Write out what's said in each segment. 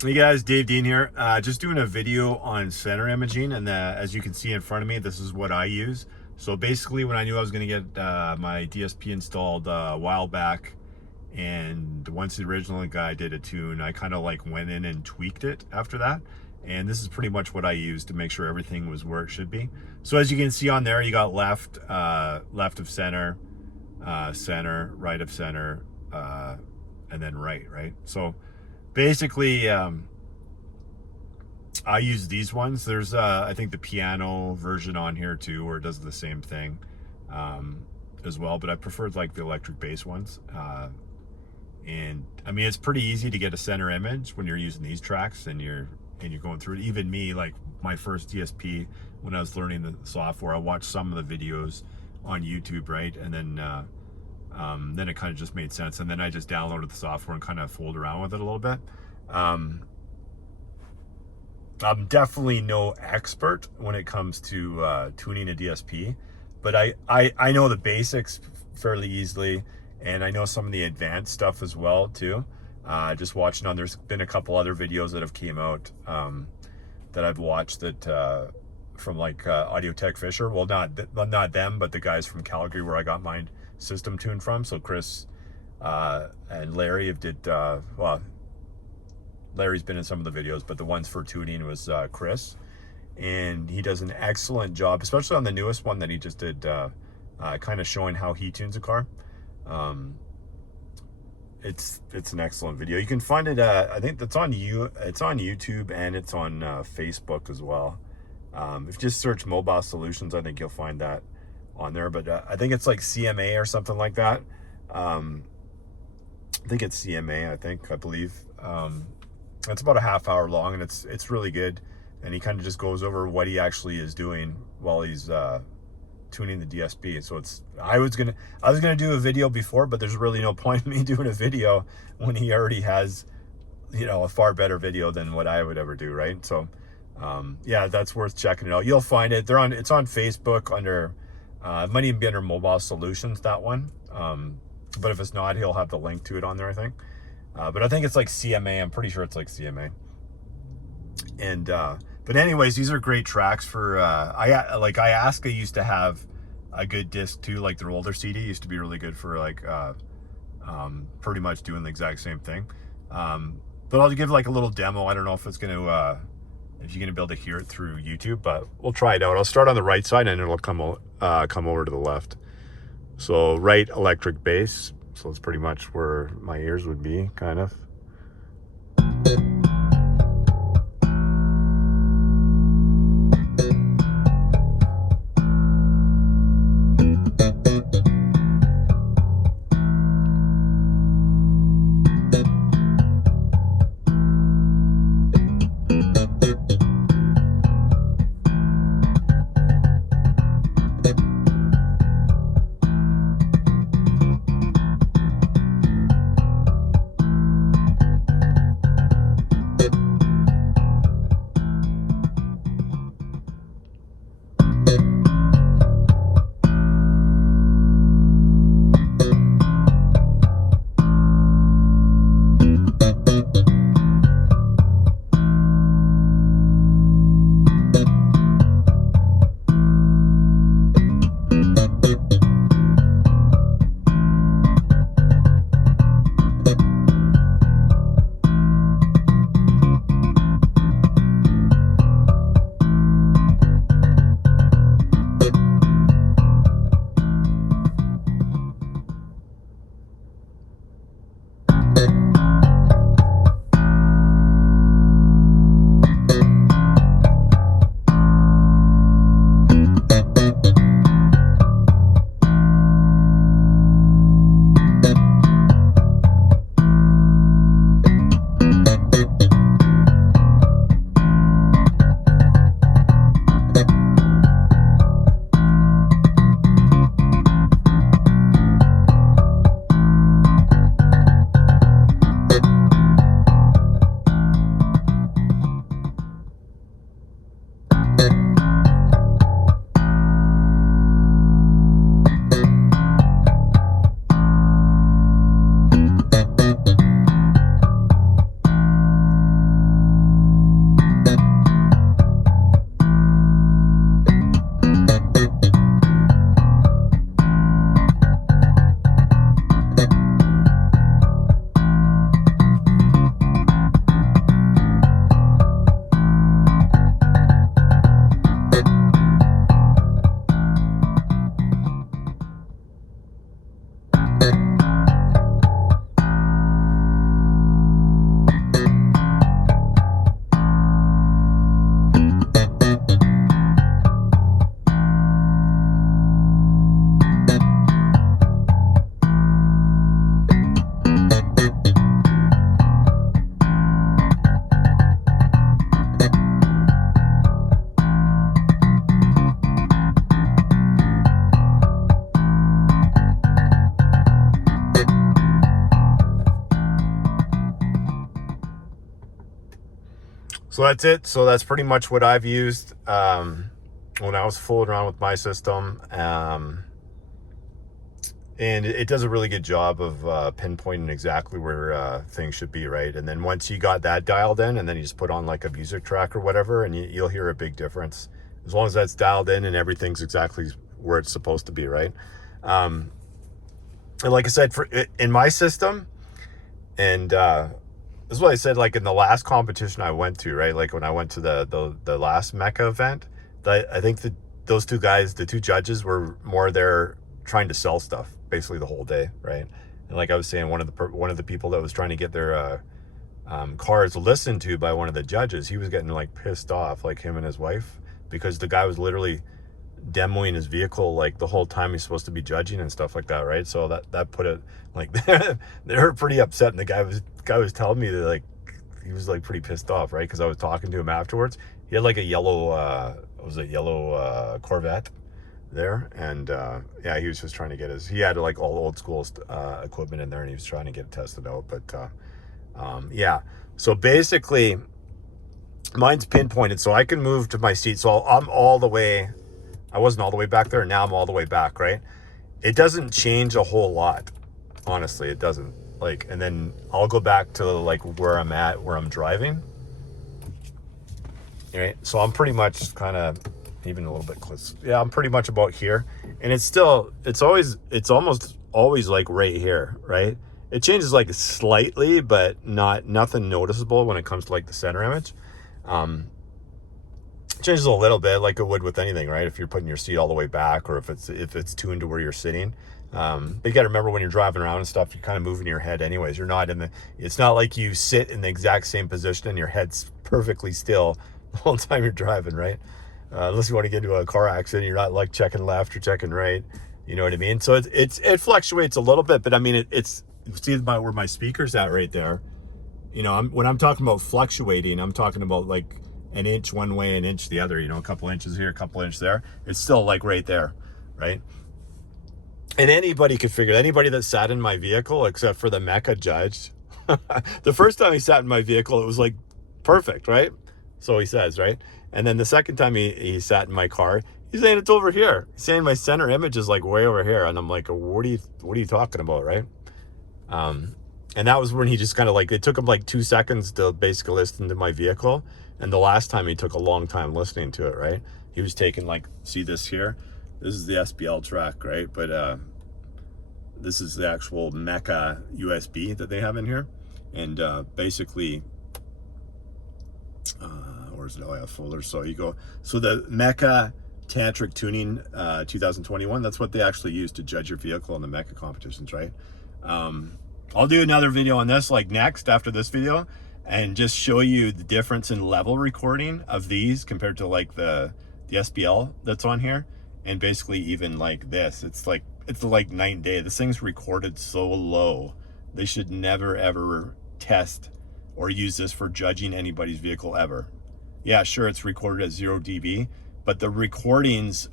Hey guys, Dave Dean here. Just doing a video on center imaging, and as you can see in front of me, this is what I use. So basically, when I knew I was going to get my DSP installed a while back, and once the original guy did a tune, I kind of like went in and tweaked it after that. And this is pretty much what I used to make sure everything was where it should be. So as you can see on there, you got left, left of center, center, right of center, and then right. So basically, I use these ones. There's I think the piano version on here too, where it does the same thing as well, but I preferred like the electric bass ones. And I mean, it's pretty easy to get a center image when you're using these tracks and you're going through it. Even me, like my first DSP, when I was learning the software, I watched some of the videos on YouTube, right? And then it kind of just made sense. And then I just downloaded the software and kind of fooled around with it a little bit. I'm definitely no expert when it comes to tuning a DSP, but I know the basics fairly easily, and I know some of the advanced stuff as well too. Just watching on, there's been a couple other videos that have came out that I've watched that from like Audio Tech Fisher. Well, not them, but the guys from Calgary where I got my system tuned from. So Chris and Larry have did well. Larry's been in some of the videos, but the ones for tuning was Chris, and he does an excellent job, especially on the newest one that he just did, kind of showing how he tunes a car. It's an excellent video. You can find it. I think it's on YouTube and it's on Facebook as well. If you just search Mobile Solutions, I think you'll find that on there. But I think it's like CMA or something like that. I think it's CMA. I believe. It's about a half hour long, and it's really good. And he kind of just goes over what he actually is doing while he's tuning the DSP. So I was gonna do a video before, but there's really no point in me doing a video when he already has, a far better video than what I would ever do, right? So yeah, that's worth checking it out. You'll find it. It's on Facebook under it might even be under Mobile Solutions, that one. But if it's not, he'll have the link to it on there, I think. But I think it's like CMA. I'm pretty sure it's like CMA. And but anyways, these are great tracks for Iaska used to have a good disc too, like their older CD used to be really good for like pretty much doing the exact same thing. But I'll give like a little demo. I don't know if it's gonna if you're gonna be able to hear it through YouTube, but we'll try it out. I'll start on the right side and it'll come over to the left. So right electric bass. So it's pretty much where my ears would be, kind of. So that's it. So that's pretty much what I've used when I was fooling around with my system. And it does a really good job of pinpointing exactly where things should be, right? And then once you got that dialed in, and then you just put on like a music track or whatever, and you'll hear a big difference. As long as that's dialed in and everything's exactly where it's supposed to be, right? And like I said, in my system, and this is what I said, like in the last competition I went to, right? Like when I went to the last Mecca event, I think that those two guys, the two judges, were more there trying to sell stuff basically the whole day, right? And like I was saying, one of the people that was trying to get their cars listened to by one of the judges, he was getting like pissed off, like him and his wife, because the guy was literally demoing his vehicle like the whole time he's supposed to be judging and stuff like that, right? So that put it like they were pretty upset, and the guy was telling me that like he was like pretty pissed off, right? Because I was talking to him afterwards. He had like a yellow Corvette there, and yeah, he was just trying to get he had like all old school equipment in there, and he was trying to get it tested out. But yeah, so basically mine's pinpointed, so I can move to my seat. So I'm all the way, I wasn't all the way back there, and now I'm all the way back, right? It doesn't change a whole lot, honestly. It doesn't. Like, and then I'll go back to like where I'm at, where I'm driving, right? So I'm pretty much kind of even a little bit close. Yeah, I'm pretty much about here, and it's almost always like right here, right? It changes like slightly, but nothing noticeable when it comes to like the center image. It changes a little bit, like it would with anything, right? If you're putting your seat all the way back, or if it's tuned to where you're sitting. But you got to remember, when you're driving around and stuff, you're kind of moving your head anyways. You're not it's not like you sit in the exact same position and your head's perfectly still the whole time you're driving, right? Unless you want to get into a car accident, you're not like checking left or checking right. You know what I mean? So it fluctuates a little bit, but I mean, it's see about where my speaker's at right there. You know, when I'm talking about fluctuating, I'm talking about like an inch one way, an inch the other, you know, a couple inches here, a couple inches there. It's still like right there, right? And anybody that sat in my vehicle, except for the Mecca judge, the first time he sat in my vehicle, it was like perfect, right? So he says, right? And then the second time he sat in my car, he's saying it's over here. He's saying my center image is like way over here. And I'm like, what are you talking about, right? And that was when he just kind of like, it took him like 2 seconds to basically listen to my vehicle. And the last time he took a long time listening to it, right? He was taking like, see this here? This is the SBL track, right? But this is the actual Mecca USB that they have in here. And basically, where's the LIF folder? So you go, so the Mecca Tantric Tuning 2021, that's what they actually use to judge your vehicle in the Mecca competitions, right? I'll do another video on this like next after this video, and just show you the difference in level recording of these compared to like the SBL that's on here. And basically even like this, it's like night and day. This thing's recorded so low. They should never ever test or use this for judging anybody's vehicle ever. Yeah, sure, it's recorded at 0 dB, but the recordings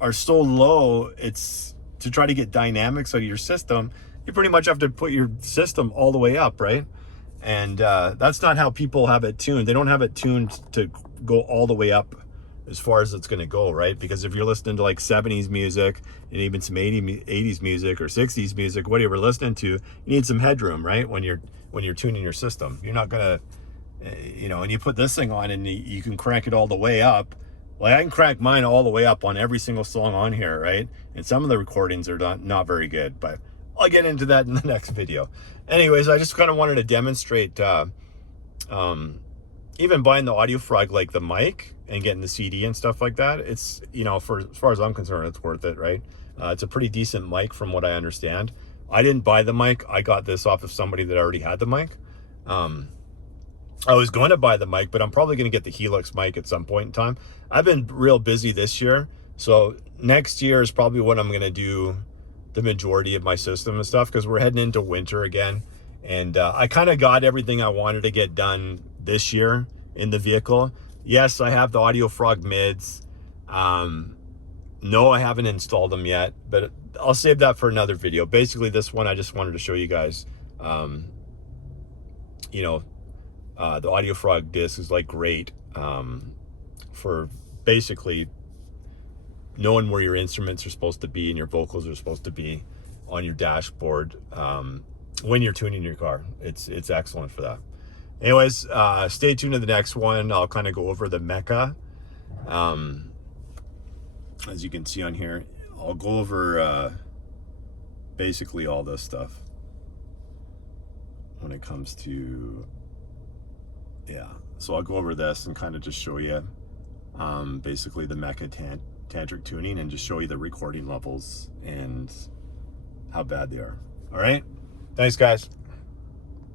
are so low, it's to try to get dynamics out of your system, you pretty much have to put your system all the way up, right? And that's not how people have it tuned. They don't have it tuned to go all the way up as far as it's going to go, right? Because if you're listening to like 70s music and even some 80s music or 60s music, whatever you're listening to, you need some headroom, right? When you're tuning your system, you're not going to, you know, and you put this thing on and you can crank it all the way up. Like I can crank mine all the way up on every single song on here, right? And some of the recordings are not very good, but I'll get into that in the next video. Anyways, I just kind of wanted to demonstrate, even buying the AudioFrog, like the mic and getting the CD and stuff like that. It's, you know, as far as I'm concerned, it's worth it, right? It's a pretty decent mic from what I understand. I didn't buy the mic. I got this off of somebody that already had the mic. I was going to buy the mic, but I'm probably going to get the Helix mic at some point in time. I've been real busy this year. So next year is probably when I'm going to do the majority of my system and stuff, because we're heading into winter again. And I kind of got everything I wanted to get done this year in the vehicle. Yes, I have the AudioFrog mids. No, I haven't installed them yet, but I'll save that for another video. Basically, this one, I just wanted to show you guys, you know, The Audio Frog disc is like great for basically knowing where your instruments are supposed to be and your vocals are supposed to be on your dashboard when you're tuning your car. It's excellent for that. Anyways, stay tuned to the next one. I'll kind of go over the Mecca. As you can see on here, I'll go over basically all this stuff when it comes to, yeah. So I'll go over this and kind of just show you basically the Mecca tantric tuning and just show you the recording levels and how bad they are. All right, thanks guys.